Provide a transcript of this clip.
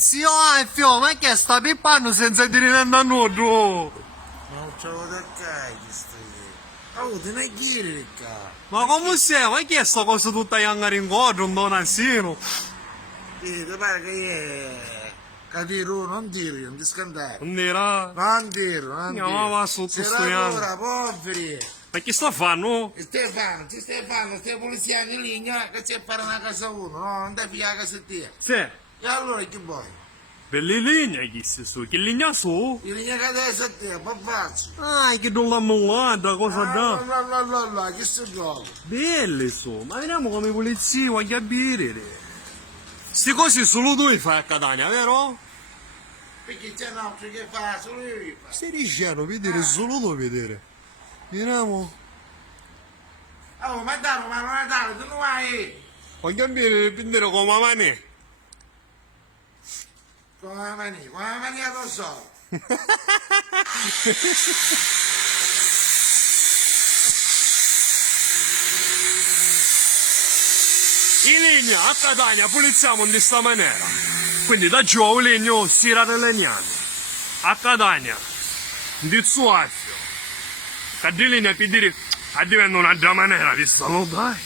zio Alfio, ma che sta pippando senza dire niente a nudo? Ma non c'avevo da cagli stai. Oh, te ne chiedi qua. Ma come sei? Ma che sta cosa tutta yangare in godo, un donazzino? Ti pare che è... Catiro, non dire, non ti scandare. Non dirà? Non dire, non dire. No, ma sotto Se sto lavora, poveri. Ma che sta a fanno? Stefano, stai polizia in linea che c'è per una casa uno, no? Non ti fia a casa tua. Sì. E allora che vuoi? Belle linee che si su, che linea su? In linea che adesso a te, papazzo. Ah, che non l'ha mollata, cosa da? No, che sto gioco. Belle su, ma vediamo come polizia voglio capire. Sti cose solo tu fai a Catania, vero? Perché c'è un altro che fa, solo io li faccio. Stai dicendo, vedere, solo tu vedere. Vediamo. Oh, ma dai, ma non è dai, tu non vai. Voglio capire il pendiere come mani. Come la mania lo so. In linea a Catania puliziamo in questa maniera. Quindi da giù legno si radelegnano. A Catania, di Suazio. Che di linea per dire, a diventa un'altra maniera di stare, dai.